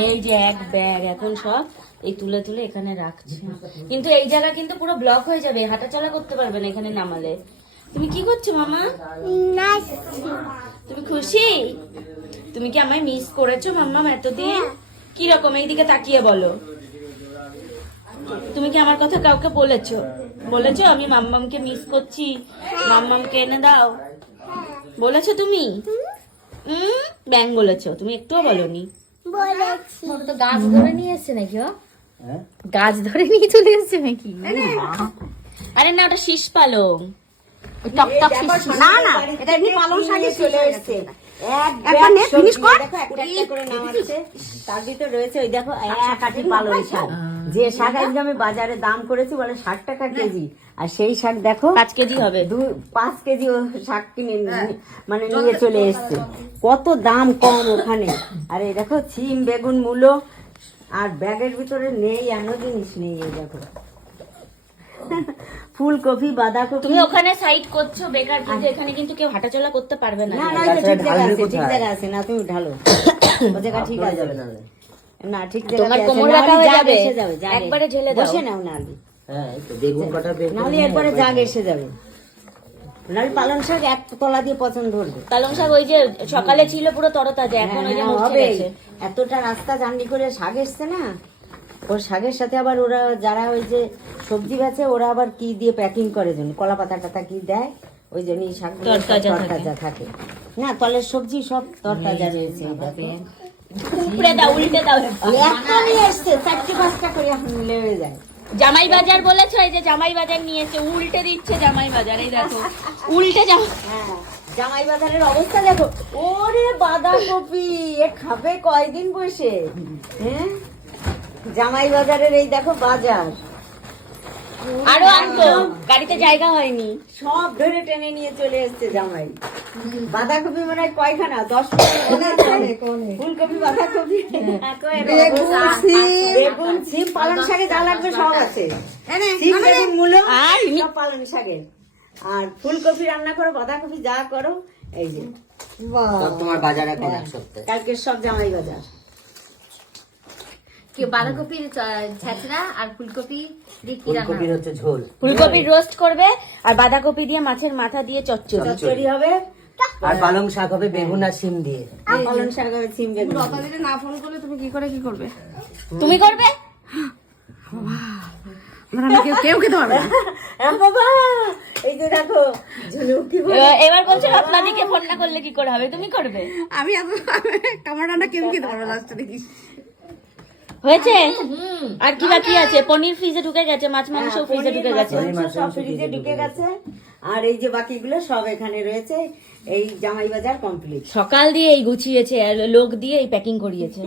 এই যে এক ব্যাগ এখন সব এই তুলে তুলে এখানে রাখছে, কিন্তু এই জায়গা কিন্তু পুরো ব্লক হয়ে যাবে, হাঁটাচলা করতে পারবে না এখানে নামালে। তুমি কি করছো মামা? তুমি খুশি? তুমি কি আমায় মিস করেছো মাম্মাম এতদিন? কি রকম এইদিকে তাকিয়ে বলো। তুমি কি আমার কথা কাউকে বলেছো? বলেছো আমি মাম্মামকে মিস করছি, মাম্মামকে এনে দাও, বলেছো তুমি? ব্যাং বলেছো, তুমি একটুও বলোনি। তো গাছ ধরে নিয়ে এসছে নাকি? গাছ ধরে নিয়ে চলে এসছে নাকি? আরে না, ওটা শীষ পালং। না না, এটা এমনি পালং শাকে চলে এসেছে। তার ভিতরে রয়েছে ওই দেখো এক আটি পালং শাক, যে শাক আজকে আমি বাজারে দাম করেছি বলে 60 টাকা কেজি, আর সেই শাক দেখো 5 কেজি হবে। 5 কেজি ও শাক কিনে মানে নিয়ে চলে এসছে। কত দাম কম ওখানে। আর এই দেখো সিম, বেগুন, মূলো, আর ব্যাগের ভিতরে নেই এমন জিনিস নেই। এই দেখো ফুলকপি, বাঁধাকপি। তুমি ওখানে সাইড করছো বেকার, কিন্তু এখানে কিন্তু কেউ হাঁটাচলা করতে পারবে না। না না, ঠিক জায়গা আছে, ঠিক জায়গা আছে। না তুমি ঢালো, ও জায়গা ঠিক আছে। না ঠিক জায়গা আছে, তোমার কোমর ব্যথা হয়ে যাবে, এসে যাবে। একবারে ঢেলে দাও। বসে নাও না আলি। হ্যাঁ, এই তো বেগুন কাটা বেগুন। নাহলে একবারে জাগ এসে যাবে। নাহলে পালং শাক এক তলা দিয়ে পছন্দ ধরবে। পালং শাক ওই যে সকালে ছিল পুরো তরতাজা, এখন ওই যে মুখে হবে। গেছে। এতটা রাস্তা জার্নি করে শাক এসছে না, ওর শাকের সাথে আবার ওরা যারা ওই যে সবজি বেচে ওরা আবার কি দিয়ে প্যাকিং করে জন্য কলা পাতা টাতা কি দেয়, ওই জন্যই শাক তরতাজা থাকে। না, তলের সবজি সব তরতাজা রয়েছে। উপরে দাও, উল্টে দাও। এখনই এসছে 4-5টা করে এখন লেগে যায়। জামাই বাজার বলেছো, এই যে জামাই বাজার নিয়েছে, উল্টে দিচ্ছে জামাই বাজার। এই দেখো উল্টে যাও। হ্যাঁ, জামাই বাজারের অবস্থা দেখো। ওরে বাঁধাকপি, এ খাবে কয়দিন বসে? হ্যাঁ, জামাই বাজারের এই দেখো বাজার। আরো আনতো, গাড়িতে জায়গা হয়নি, সব ধরে টেনে নিয়ে চলে এসছে জামাই। বাঁধাকপি মনে হয় কয়খানা, 10 ফুলকপি, বাঁধাকপি, বেগুন, সিম, পালং শাকে যা লাগবে সব আছে। সিম, বেগুন, মূলো আর সব পালং শাকে। আর ফুলকপি রান্না করো, বাঁধাকপি যা করো। এই যে সব তোমার বাজার এখন এক সপ্তাহ। কালকে সব জামাই বাজার। কি বাঁধাকপির ছেঁচড়া আর ফুলকপি দিয়ে কি রান্না? ফুলকপির হচ্ছে ঝোল, ফুলকপির রোস্ট করবে, আর বাঁধাকপি দিয়ে মাছের মাথা দিয়ে চচ্চড়ি। চচ্চড়ি হবে, আর পালং শাক হবে বেগুন আর শিম দিয়ে। পালং শাক হবে, সিম, বেগুন। না ফোন করলে তুমি কি করে কি করবে? তুমি করবে? কেউ খেতে পারবে না। বাবা, এই যে দেখো ঝুনুকি এবার বলছো আপনাদিকে ফোন না করলে কি করে হবে, তুমি করবে? আমি টমাটোটা কেউ খেতে পারবে লাস্টে দেখিস। হয়েছে? আর কি বাকি আছে? পনির ফ্রিজে ঢুকে গেছে, মাছ মাংস ফ্রিজে ঢুকে গেছে। সব ফ্রিজে ঢুকে গেছে। আর এই যে বাকিগুলো সব এখানে রয়েছে। এই জামাই বাজার কমপ্লিট। সকাল দিয়ে এই গুছিয়েছে, আর লোক দিয়ে এই প্যাকিং করিয়েছে।